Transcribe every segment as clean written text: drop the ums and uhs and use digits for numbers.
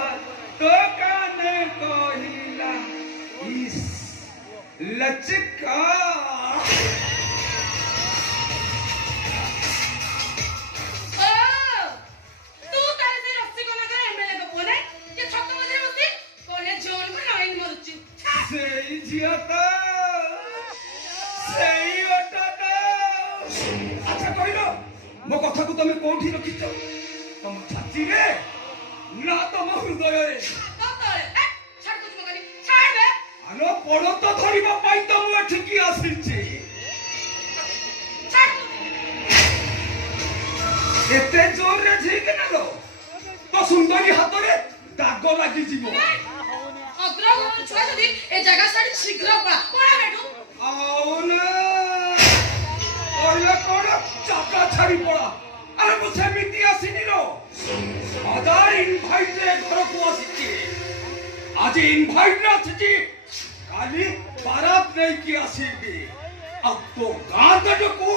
तो काने कहिला इस लचका अच्छा कहल मो कथा को तुम कौटी रखिच तुम छाती रे ना तुम हृदय आलो पड़ तो धरवा तो मुझे आसी एते जोर रे झिक ना लो तो सुंदरी हाथ रे दाग लागी जीवो अग्रगमन छुआ जदी ए जगह साडी शीघ्र पा कोना बेटू आओ ना ओला कोना चाका छाड़ी पड़ा अरे मुझे मिटी आसीनी लो आधार इनवाइट रे घर को आसी आज इनवाइट ना थी काली बारात नहीं की आसीबी अब तो गांव को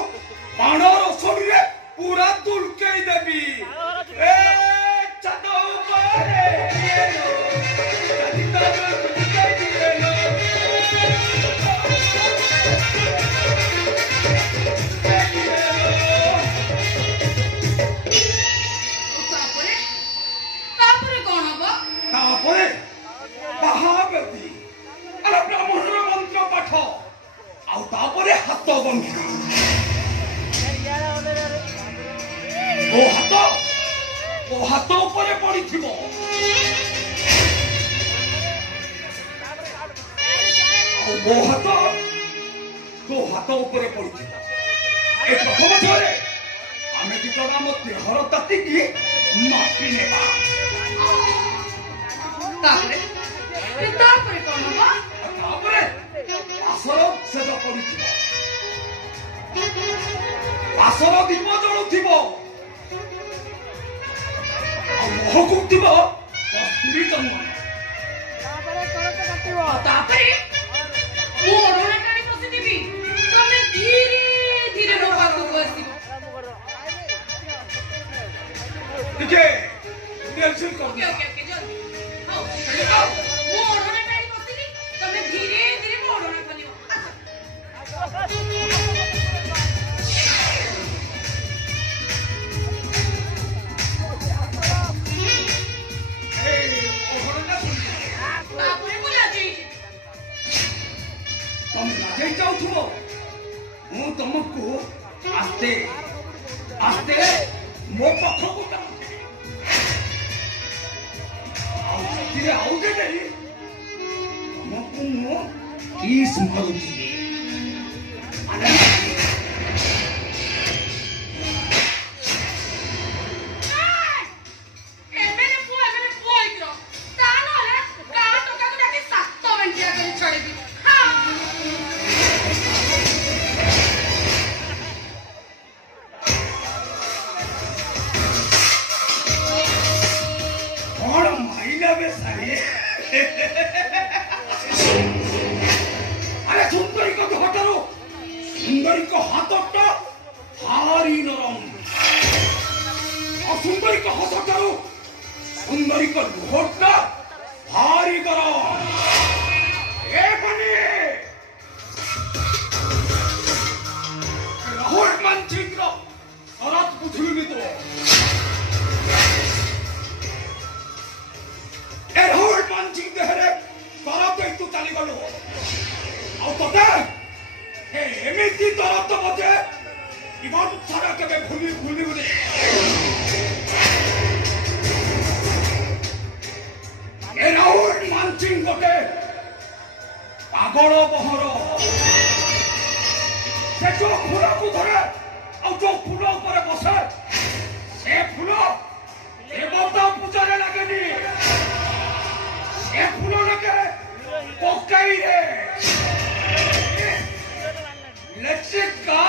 बाणर ओसड़ी रे पूरा तुल के देबी ए चलो मारे ये लो हाथ गंठा ओ हाथ ऊपर पड़ी मो हाथ तो हाथ ऊपर पड़ी प्रथम थे आम दिज आम देहर तातिकी मापी नेबा आसर सेज पड़ी आसर दीप जलुव महकुब कस्तूरी जन्म धीरे तुमको आस्ते आस्ते मो पक्ष को आउटे तुमको मो किस अरे सुंदरी को हटारो सुंदरी को हाथ हारी नरम और सुंदरी को हाथ हटारो सुंदरी को लुहटा भारी गरम ए बनी राहुल मानसिंह औरत बुझलु भी तो ए राहुल मानसिंह देहरे तरत तू चली गलु आते एमती तरत मते इवन सारा के भूमि भूमि बुले ए राहुल मानसिंह गोटे पागल बहर से जो फूल को धरे और जो फूल ऊपर बसे से फूल देवता पूजा लगे से फूल लगे पकई रे लचका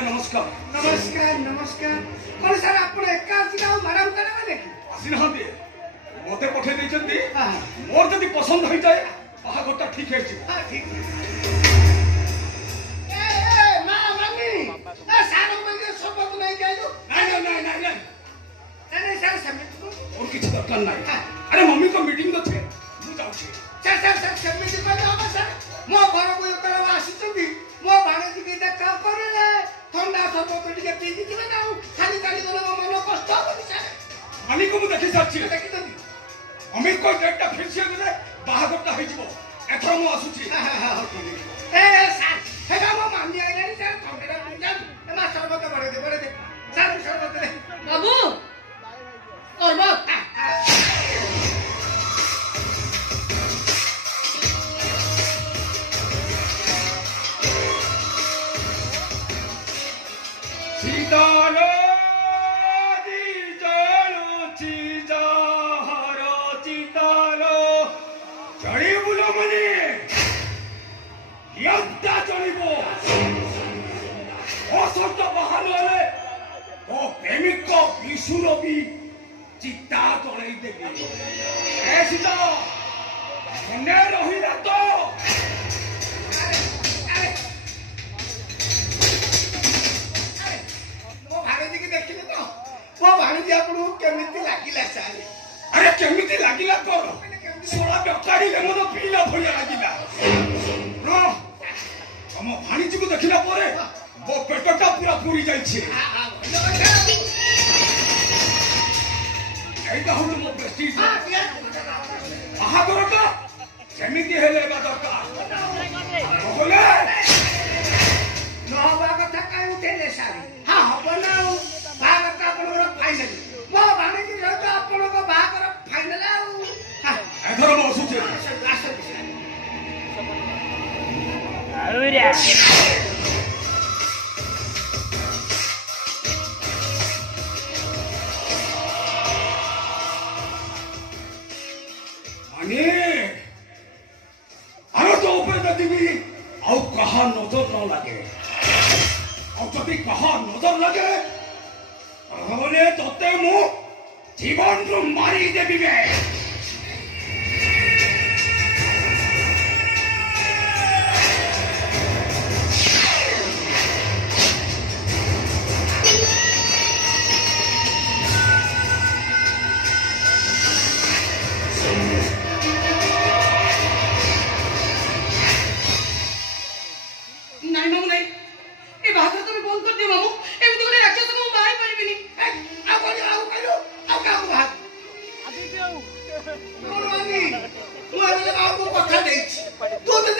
नमस्कार नमस्कार नमस्कार कौन सर आप एका मैडम मोर जदि पसंद हो जाए बाहागरटा ठीक है जी। हां ठीक ए ना मानी ए सारो में सबक नहीं जायो नहीं नहीं सर समझ और किसी दरकार नहीं। अरे मम्मी को मीटिंग तो थे मु जाऊ छी। सर समझ पाले हम सर मो घर को करवा आसिचंदी मो भाणे जी देखा करे ठंडा सबक टिके पी दिबे ना खाली खाली गलो मन कष्ट हो सर मानी को मु देखि साची देखि दबी मम्मी को डेटटा फिक्स हो गले बाहागरटा हो जिवो एथर मु आसु छी। हां ठीक ए सर हेगा मो मान दिया नहीं सर ठंडा पूजा ए मा सबक बड़े दे सर सबक दे बाबू करबो सीतालो दी जानो चिजाहरो चितालो चढ़ी बुलो मने यद्दा चढ़ीबो असत बाहानले ओ प्रेमिक को विष्णु भी चित्ता चढ़ाई देबी। ए सीता मने रहिला तो वो भाणी आपको केमिति लागिला सर अरे केमिति लागिला कोन सोला डकाडी ले मन पीला भलिया लागिला रो हम भाणीजी को देखिला परे वो पेटटा पूरा पूरी जाई छे। एटा होलो मो प्रेस्टीज बाहागरटा केमिति हेले बा दरकार बोले न हवा कथा काई उठेले सारी हां हबना बाहागरटा आपनकर फाइनल मो भाणी जी रहत आपनको बाहागर फाइनल आउ हां एथर बसु छे Ahora. माने आरो तो ऊपर जदि भी आउ कहा नजर न लगे और जदि कहा नजर लगे हमने तोते मु जीवन रो मारी देबी बे। नहीं मामू नहीं ए बाहागर तो बंद कर दे मामू एमती करे राक्षस को बाई परिबिनी आ बोली आउ कइलो आ का भाग आदि जाऊ मोर मानी तू एले आउ को कथा देछि तू तो